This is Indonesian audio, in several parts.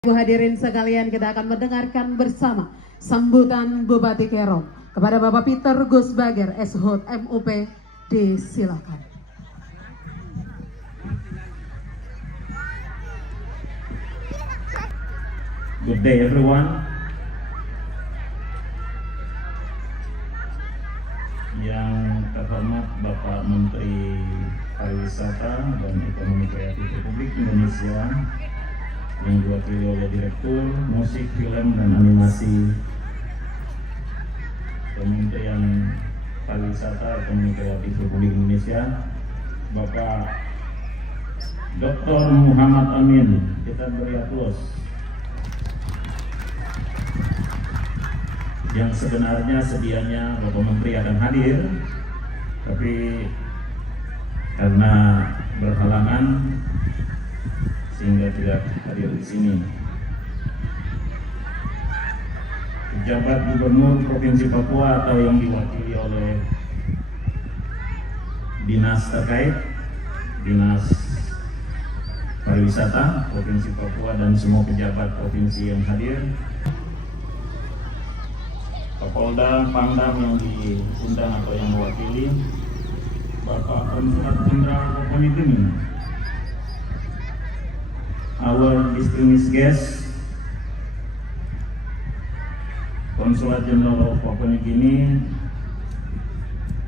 Ibu hadirin sekalian, kita akan mendengarkan bersama sambutan Bupati Kerom kepada Bapak Peter Gusbager, SHOT MUP. Disilakan. Good day everyone. Yang terhormat Bapak Menteri Pariwisata dan Ekonomi Kreatif Republik Indonesia, yang diwakili oleh Direktur Musik, Film, dan Animasi Kementerian Pariwisata Ekonomi Kreatif Republik Indonesia, Bapak Dr. Muhammad Amin. Kita beri aplaus. Yang sebenarnya sedianya Bapak Menteri akan hadir, tapi karena berhalangan sehingga tidak hadir di sini. Pejabat Gubernur Provinsi Papua atau yang diwakili oleh dinas terkait, Dinas Pariwisata Provinsi Papua, dan semua pejabat provinsi yang hadir, Kapolda, Pangdam yang diundang atau yang mewakili, Bapak Konsulat Jenderal Papua Nugini, our distinguished guest, Konsulat Jenderal of Papua Nugini,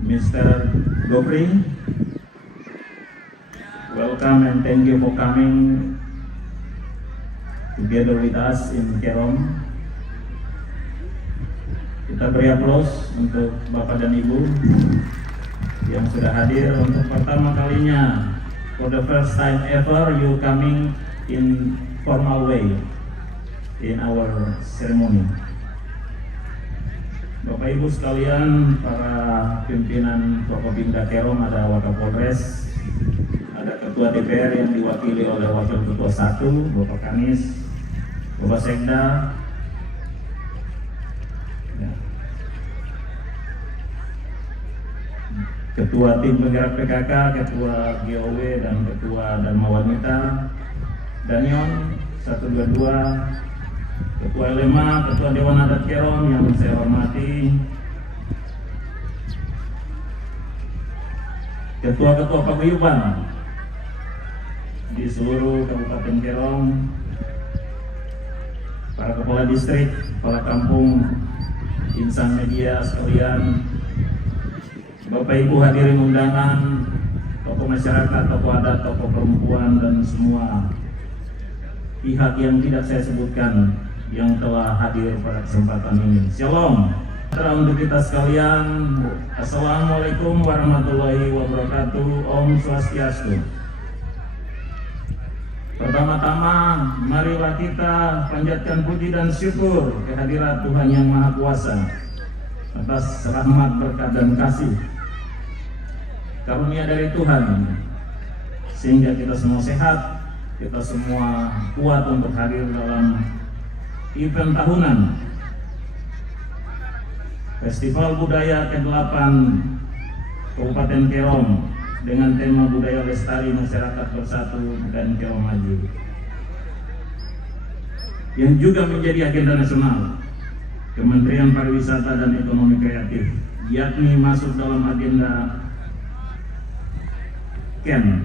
Mr. Gopri. Welcome and thank you for coming together with us in Kerom. Kita beri aplaus untuk Bapak dan Ibu yang sudah hadir untuk pertama kalinya. For the first time ever you coming in formal way in our ceremony. Bapak Ibu sekalian, para pimpinan Forkopimda Kerom, ada Wakapolres, ada Ketua DPR yang diwakili oleh Wakil Ketua 1 Bapak Kanis, Bapak Sekda, Ketua Tim Penggerak PKK, Ketua GOW, dan Ketua Dharma Wanita, Danyon 122, Ketua LMA, Ketua Dewan Adat Kerom yang saya hormati, Ketua-ketua paguyuban di seluruh Kabupaten Kerom, para kepala distrik, kepala kampung, insan media sekalian, Bapak Ibu hadirin undangan, tokoh masyarakat, tokoh adat, tokoh perempuan, dan semua pihak yang tidak saya sebutkan yang telah hadir pada kesempatan ini. Shalom. Untuk kita sekalian, Assalamualaikum warahmatullahi wabarakatuh. Om Swastiastu. Pertama-tama, marilah kita panjatkan puji dan syukur kehadirat Tuhan Yang Maha Kuasa atas rahmat, berkat, dan kasih karunia dari Tuhan, sehingga kita semua sehat, kita semua kuat untuk hadir dalam event tahunan Festival Budaya ke-8 Kabupaten Kerom dengan tema Budaya Lestari, Masyarakat Bersatu, dan Kerom Maju, yang juga menjadi agenda nasional Kementerian Pariwisata dan Ekonomi Kreatif, yakni masuk dalam agenda KEN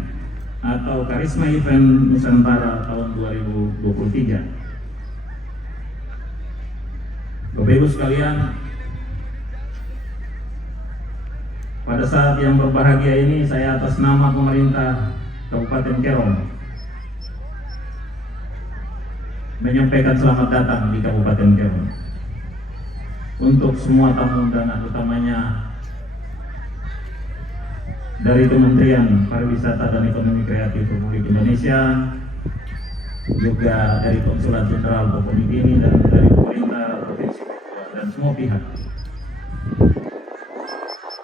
atau Karisma Event Nusantara tahun 2023. Bapak Ibu sekalian, pada saat yang berbahagia ini, saya atas nama pemerintah Kabupaten Kerom menyampaikan selamat datang di Kabupaten Kerom untuk semua tamu undangan, utamanya dari Kementerian Pariwisata dan Ekonomi Kreatif Republik Indonesia, juga dari Konsulat Jenderal Papua Nugini, dan dari pemerintah Provinsi Papua dan semua pihak.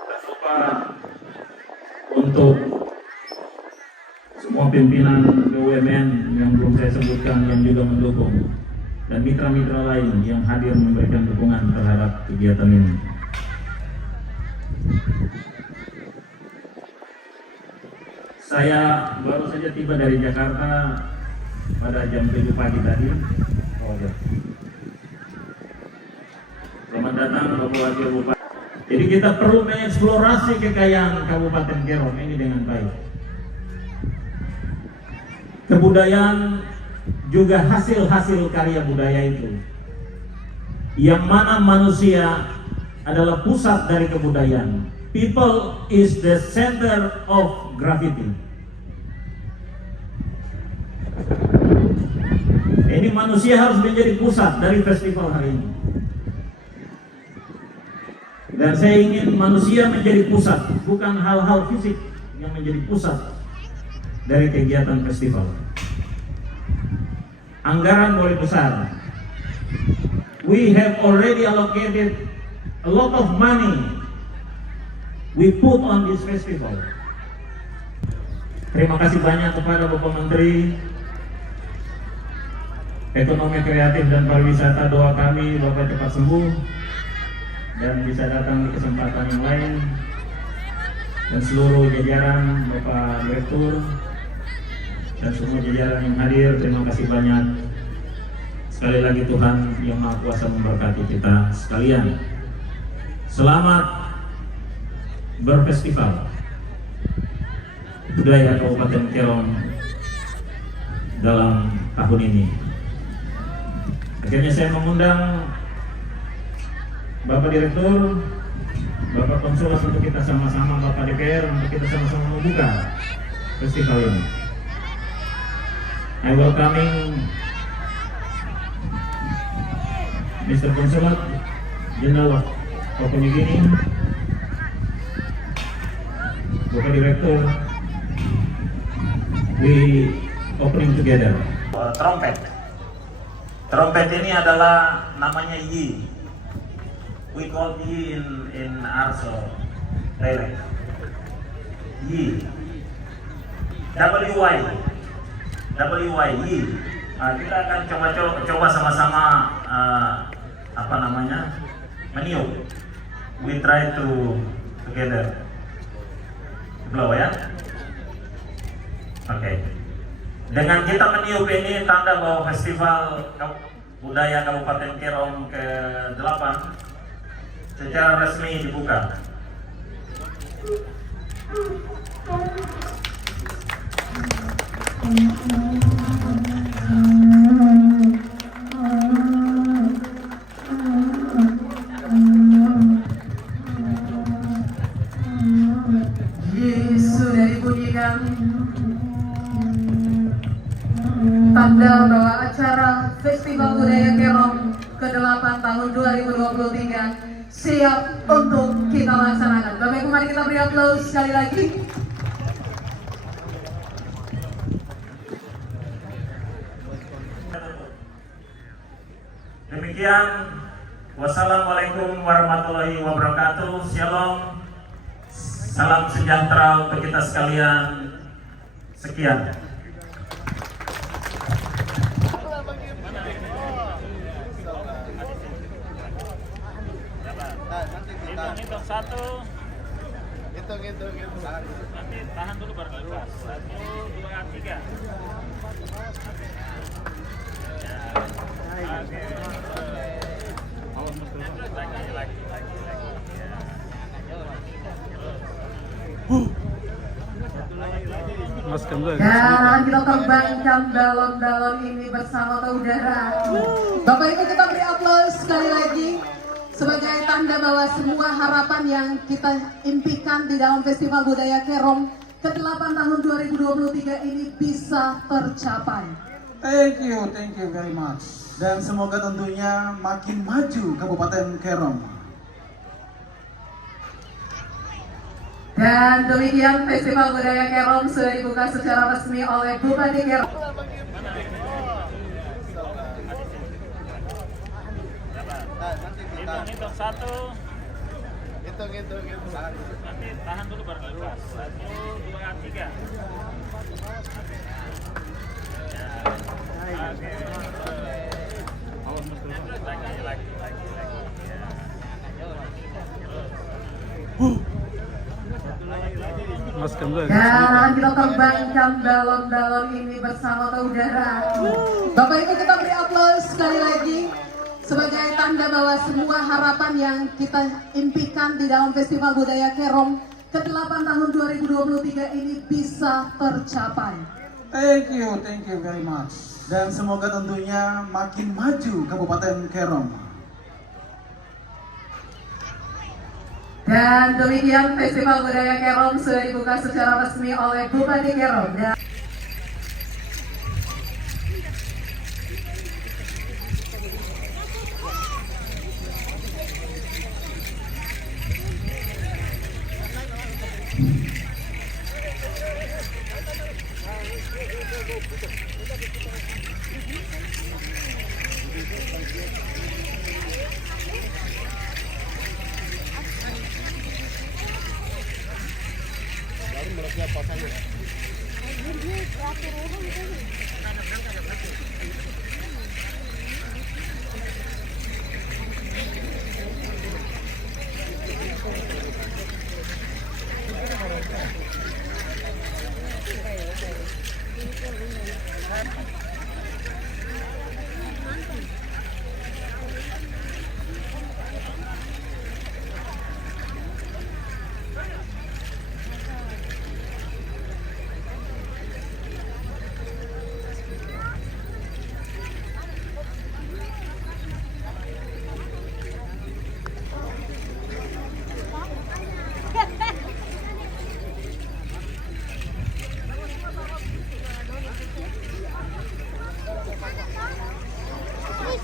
Tak lupa untuk semua pimpinan BUMN yang belum saya sebutkan yang juga mendukung, dan mitra-mitra lain yang hadir memberikan dukungan terhadap kegiatan ini. Saya baru saja tiba dari Jakarta pada jam 7 pagi tadi. Oke. Selamat datang Bapak Wakil Bupati. Jadi kita perlu mengeksplorasi kekayaan Kabupaten Kerom ini dengan baik. Kebudayaan juga hasil-hasil karya budaya itu, yang mana manusia adalah pusat dari kebudayaan. People is the center of gravity. Ini manusia harus menjadi pusat dari festival hari ini. Dan saya ingin manusia menjadi pusat, bukan hal-hal fisik yang menjadi pusat dari kegiatan festival. Anggaran boleh besar. We have already allocated a lot of money we put on this festival. Terima kasih banyak kepada Bapak Menteri Ekonomi Kreatif dan Pariwisata. Doa kami Bapak cepat sembuh dan bisa datang di kesempatan yang lain, dan seluruh jajaran Bapak Direktur dan semua jajaran yang hadir, terima kasih banyak. Sekali lagi Tuhan Yang Maha Kuasa memberkati kita sekalian. Selamat berfestival budaya Kabupaten Kerom dalam tahun ini. Akhirnya saya mengundang Bapak Direktur, Bapak Konsulat untuk kita sama-sama, Bapak DPR untuk kita sama-sama membuka festival ini. I welcoming Mr. Konsulat Jenderal of Papua New Guinea, Bapak Direktur. We opening together. Trompet. Trompet ini adalah namanya Yi. We call Yi in Arso dialect. Yi. WY Yi. Kita akan coba sama-sama meniup. We try to together. Blow ya. Oke. Dengan kita meniup ini tanda bahwa Festival Budaya Kabupaten Kerom ke-8 secara resmi dibuka. Sudah dibunyikan tanda bahwa acara Festival Budaya Kerom ke-8 tahun 2023 siap untuk kita laksanakan. Bapak Ibu, mari kita beri aplaus sekali lagi. Demikian, wassalamualaikum warahmatullahi wabarakatuh. Shalom, salam sejahtera untuk kita sekalian. Sekian. Hitung satu. Hitung. Nanti tahan dulu baru keluar. 1, 2, 3. Dan kita terbangkan balon-balon ini bersama ke udara. Bapak Ibu, kita beri aplaus sekali lagi sebagai tanda bahwa semua harapan yang kita impikan di dalam Festival Budaya Kerom ke-8 tahun 2023 ini bisa tercapai. Thank you very much. Dan semoga tentunya makin maju Kabupaten Kerom. Dan demikian Festival Budaya Kerom sudah dibuka secara resmi oleh Bupati Kerom. Hitung satu. Hitung. Nanti tahan dulu baru keluar. 1, 2, 3. Dan akan kita terbangkan balon-balon ini bersama ke udara. Bapak Ibu, kita beri aplaus sekali lagi sebagai tanda bahwa semua harapan yang kita impikan di dalam Festival Budaya Kerom ke-8 tahun 2023 ini bisa tercapai. Thank you very much. Dan semoga tentunya makin maju Kabupaten Kerom. Dan demikian Festival Budaya Kerom sudah dibuka secara resmi oleh Bupati Kerom. Dan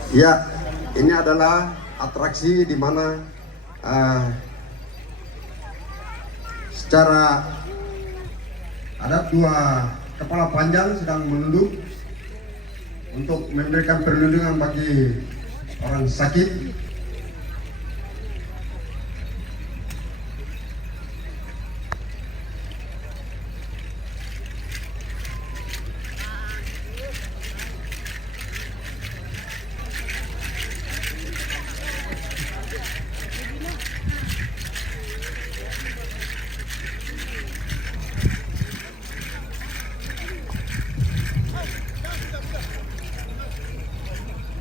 ya, ini adalah atraksi di mana secara ada dua kepala panjang sedang menunduk untuk memberikan perlindungan bagi orang sakit.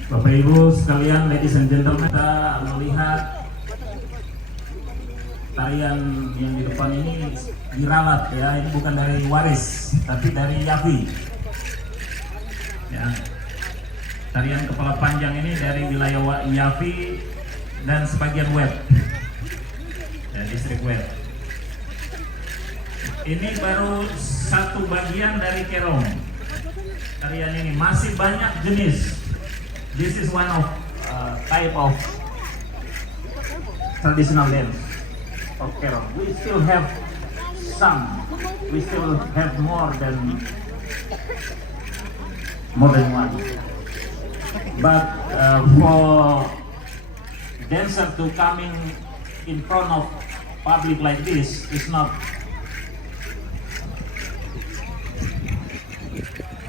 Bapak Ibu sekalian, ladies and gentlemen, kita melihat tarian yang di depan ini diralat ya, ini bukan dari Waris tapi dari Yafi ya. Tarian kepala panjang ini dari wilayah Yafi dan sebagian Web ya, distrik Web. Ini baru satu bagian dari Kerom. Tarian ini masih banyak jenis. This is one of type of traditional dance of Kerom. We still have some. We still have more than one. But for dancer to coming in front of public like this is not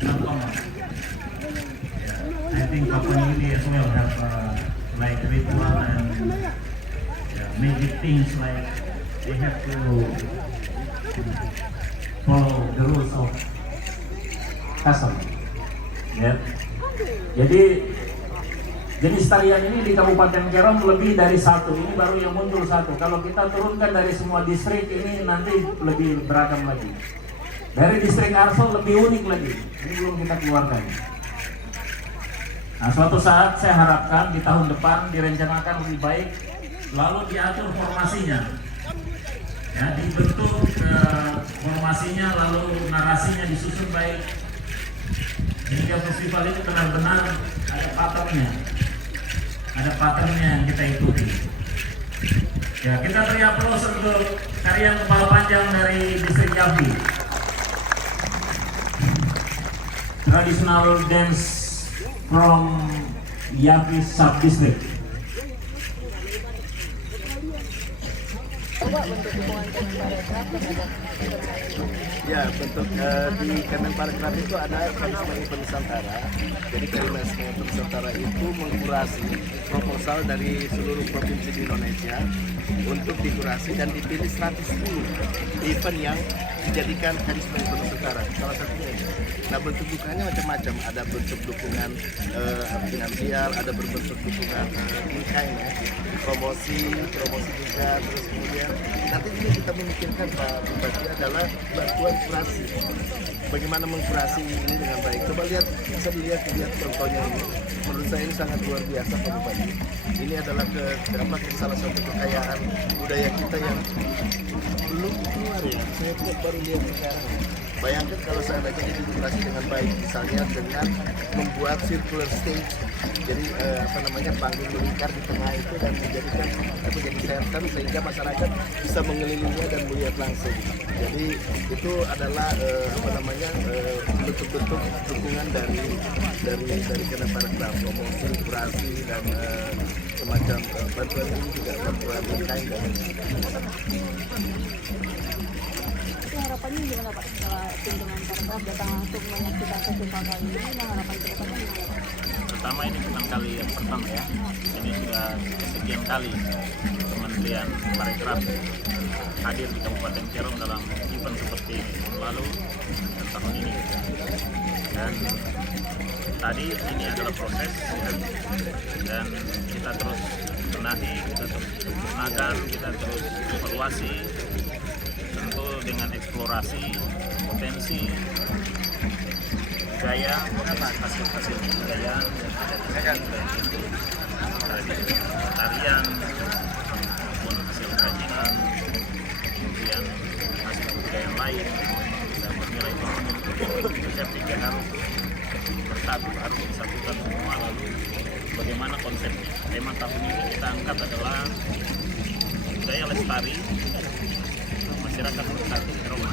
common. I think company as well have like ritual and magic things, like they have to follow the rules of custom. Ya. Jadi jenis tarian ini di Kabupaten Kerom lebih dari satu. Ini baru yang muncul satu. Kalau kita turunkan dari semua distrik ini nanti lebih beragam lagi. Dari distrik Arsol lebih unik lagi. Ini belum kita keluarkan. Nah, suatu saat saya harapkan di tahun depan direncanakan lebih baik, lalu diatur formasinya, ya, dibentuk formasinya, lalu narasinya disusun baik, sehingga festival itu benar-benar ada patternnya yang kita ikuti. Ya, kita beri aplaus untuk tarian kepala panjang dari distrik Yafi, traditional dance from Yafi Sub-District. Ya, bentuk di Kemenparekraf itu ada Karisma Event Nusantara. Jadi Karisma Event Nusantara itu mengkurasi proposal dari seluruh provinsi di Indonesia untuk dikurasi dan dipilih 110 event yang dijadikan Karisma Event Nusantara. Salah satunya ini. Nah, bentuk dukungannya macam-macam. Ada bentuk dukungan finansial, ada berbentuk dukungan in-kind ya, promosi juga, terus kemudian nanti juga kita memikirkan Pak Bupati adalah bantuan kurasi. Bagaimana mengkurasi ini dengan baik? Coba lihat, bisa dilihat contohnya ini. Menurut saya ini sangat luar biasa Pak Bupati. Ini adalah salah satu kekayaan budaya kita yang belum keluar ya. Saya baru lihat sekarang. Bayangkan kalau saya baca ini dikurasi dengan baik, misalnya dengan membuat circular stage, jadi panggung melingkar di tengah itu dan menjadikan menjadi center sehingga masyarakat bisa mengelilinginya dan melihat langsung. Jadi itu adalah bentuk-bentuk dukungan dari Kemenparekraf, promosi, kurasi dan semacam bantuan ini juga bantuan in-kind dan harapannya gimana Pak setelah tim Kemenparekraf datang langsung menyaksikan festival kali ini? Harapan ke depannya gimana Pak? Pertama ini bukan kali yang pertama ya. Ini sudah sekian kali Kementerian Parekraf hadir di Kabupaten Peron dalam event seperti ini tahun lalu dan tahun ini. Dan tadi ini adalah proses ya, dan kita terus benahi, kita terus sempurnakan, kita terus evaluasi, tentu dengan eksplorasi potensi budaya, hasil-hasil kebudayaan yang ada di tarian maupun hasil kerajinan, kemudian hasil kebudayaan lain dan bernilai ekonomi. Saya pikir harus bersatu, harus disatukan semua. Lalu bagaimana konsepnya? Tema tahun ini kita angkat adalah budaya lestari, masyarakat bersatu Roma.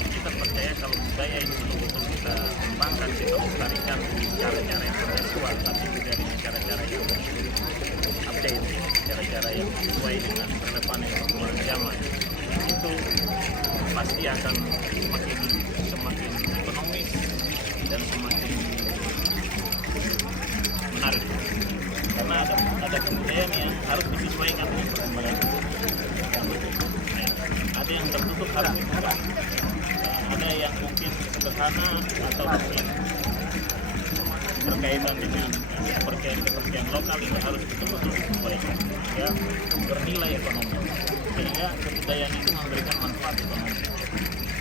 Kita percaya kalau budaya ini betul-betul kita kembangkan, kita lestarikan cara-cara yang kontekstual, tapi juga dengan cara-cara yang update, cara-cara yang sesuai dengan relevan yang perkembangan zaman, itu pasti akan semakin ekonomis dan semakin menarik. Karena ada kebudayaan yang harus disesuaikan dengan perkembangan. Ada yang tertutup harus dibuka. Ada yang mungkin sederhana atau mungkin berkaitan dengan kepercayaan lokal itu harus betul-betul disesuaikan ya, bernilai ekonomi sehingga kebudayaan itu memberikan manfaat ekonomi.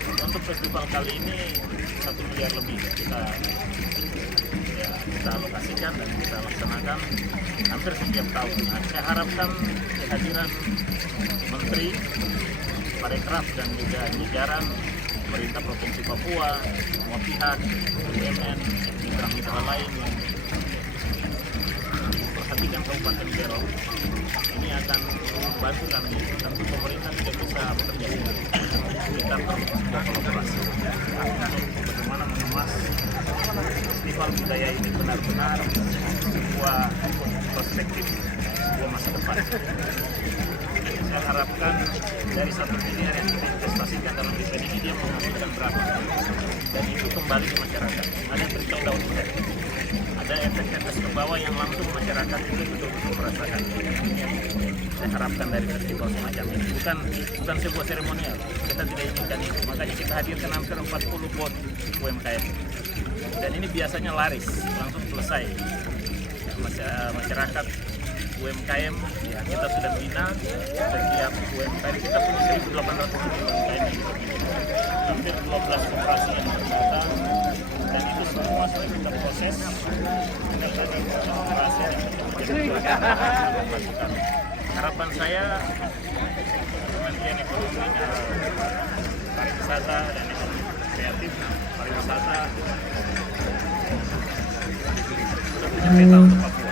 Untuk festival kali ini 1 miliar lebih kita alokasikan dan kita laksanakan hampir setiap tahun. Nah, saya harapkan kehadiran Menteri Parekraf dan juga jajaran pemerintah Provinsi Papua, semua pihak, BUMN, mitra-mitra lain yang memperhatikan Kabupaten Peron ini akan membantu kami. Tentu pemerintah tidak bisa bekerja sendiri. Kita perlu berkolaborasi untuk bagaimana mengemas festival budaya ini benar-benar sebuah perspektif, sebuah masa depan. Saya harapkan dari 1 miliar yang kita investasikan dalam event ini dia menghasilkan berapa, dan itu kembali ke masyarakat. Ada yang beritahu daun efek, ada efek-efek ke bawah yang langsung masyarakat itu betul-betul merasakan. Saya harapkan dari festival semacam ini bukan sebuah seremonial, kita tidak inginkan itu. Makanya kita hadirkan hampir 40 bot UMKM, dan ini biasanya laris, langsung selesai. Masyarakat UMKM ya, kita sudah bina setiap UMKM, kita punya 1.800 UMKM hampir 12 koperasi yang terdata, dan itu semua sudah kita proses. Tinggal tadi koperasi yang kita masukkan. Harapan saya Kementerian Ekonomi dan Pariwisata dan Ekonomi Kreatif, Pariwisata sudah punya peta untuk Papua.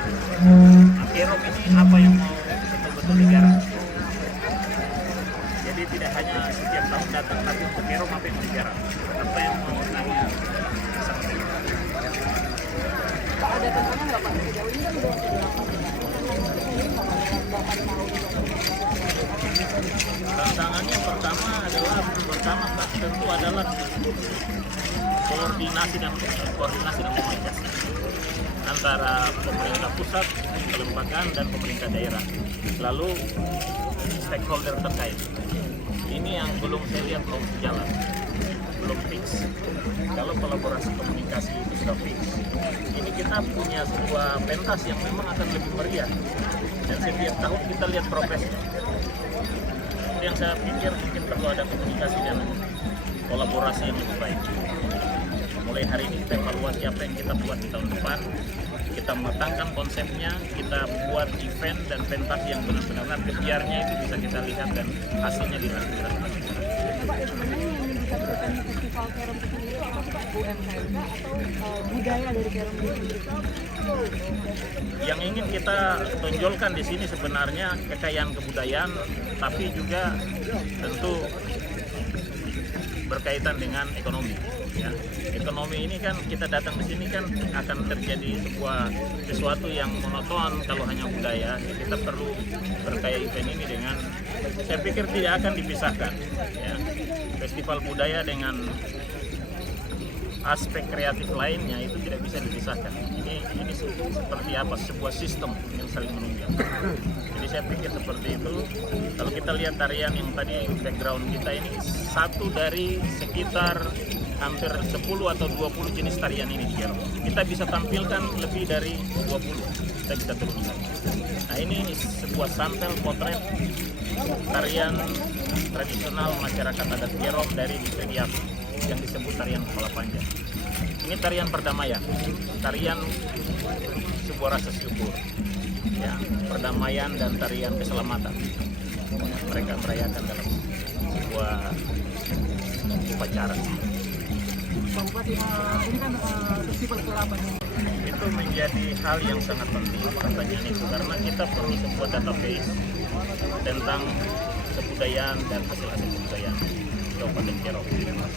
Peron ini apa yang mau betul-betul digarap. Jadi tidak hanya setiap tahun datang, tapi untuk Peron apa yang mau digarap, apa yang mau nanya. Pak, ada tantangan nggak Pak? Sejauh ini kan udah ada Tantangannya pertama adalah pertama tentu adalah koordinasi dan komunikasi antara pemerintah pusat, kelembagaan dan pemerintah daerah. Lalu stakeholder terkait. Ini yang belum saya lihat mau jalan, belum fix. Kalau kolaborasi komunikasi itu sudah fix, ini kita punya sebuah pentas yang memang akan lebih meriah. Dan setiap tahun kita lihat progresnya. Yang saya pikir mungkin perlu ada komunikasi dan kolaborasi yang lebih baik. Mulai hari ini kita evaluasi apa yang kita buat di tahun depan, kita matangkan konsepnya, kita buat event dan pentas yang benar-benar biarnya itu bisa kita lihat dan hasilnya dilakukan. Pak, sebenarnya yang dikatakan festival Kerom itu sendiri apa sih Pak? UMKM atau budaya dari Kerom itu sendiri? Yang ingin kita tonjolkan di sini sebenarnya kekayaan kebudayaan, tapi juga tentu berkaitan dengan ekonomi. Ya. Ekonomi ini kan kita datang di sini kan akan terjadi sesuatu yang monoton kalau hanya budaya. Kita perlu berkaya event ini dengan, saya pikir tidak akan dipisahkan. Ya. Festival budaya dengan aspek kreatif lainnya itu tidak bisa dipisahkan. Ini seperti apa, sebuah sistem yang saling menunjang. Jadi saya pikir seperti itu. Kalau kita lihat tarian yang tadi background kita ini satu dari sekitar hampir 10 atau 20 jenis tarian ini di Kerom. Kita bisa tampilkan lebih dari 20. Kita bisa turunkan. Nah ini sebuah sampel potret tarian tradisional masyarakat adat Kerom dari distrik Yapi yang disebut tarian kepala panjang. Ini tarian perdamaian, tarian sebuah rasa syukur, ya, perdamaian dan tarian keselamatan. Mereka merayakan dalam sebuah upacara. Bupati, ini kan festival ke-8 Itu menjadi hal yang sangat penting pertanyaan itu, karena kita perlu sebuah database tentang kebudayaan dan hasil-hasil kebudayaan Kabupaten Kerom.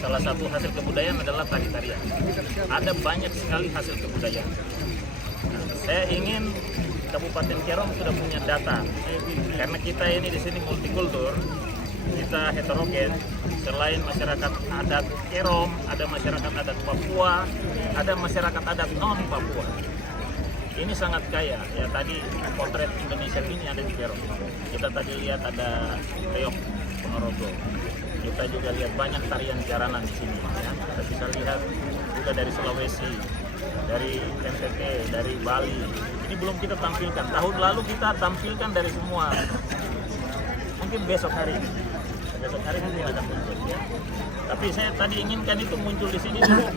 Salah satu hasil kebudayaan adalah tari-tarian. Ada banyak sekali hasil kebudayaan. Nah, saya ingin Kabupaten Kerom sudah punya data, karena kita ini di sini multikultur, kita heterogen. Selain masyarakat adat Kerom, ada masyarakat adat Papua, ada masyarakat adat non Papua. Ini sangat kaya. Ya tadi potret Indonesia ini ada di Kerom. Kita tadi lihat ada reok Ponorogo. Kita juga lihat banyak tarian jaranan di sini. Ya. Kita bisa lihat juga dari Sulawesi, dari NTT, dari Bali. Ini belum kita tampilkan. Tahun lalu kita tampilkan dari semua. Mungkin besok hari mungkin akan muncul. Ya. Tapi saya tadi inginkan itu muncul di sini dulu.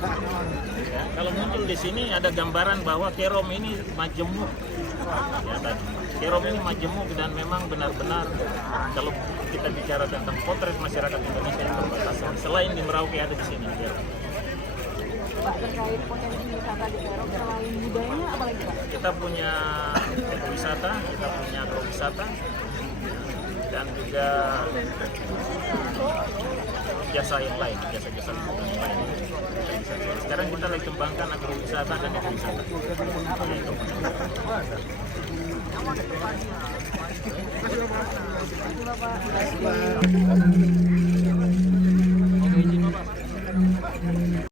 Ya, kalau muncul di sini ada gambaran bahwa Kerom ini majemuk. Ya, tadi. Kerom ini majemuk dan memang benar-benar kalau kita bicara tentang potret masyarakat Indonesia yang berbatasan, selain di Merauke ada di sini. Ya. Pak, terkait potensi wisata di Kerom, selain budayanya apa lagi Pak? Kita punya ekowisata, kita punya agrowisata, dan juga jasa yang lain, jasa-jasa yang lain. Sekarang kita lagi kembangkan agrowisata dan ekowisata. Terima kasih Bapak.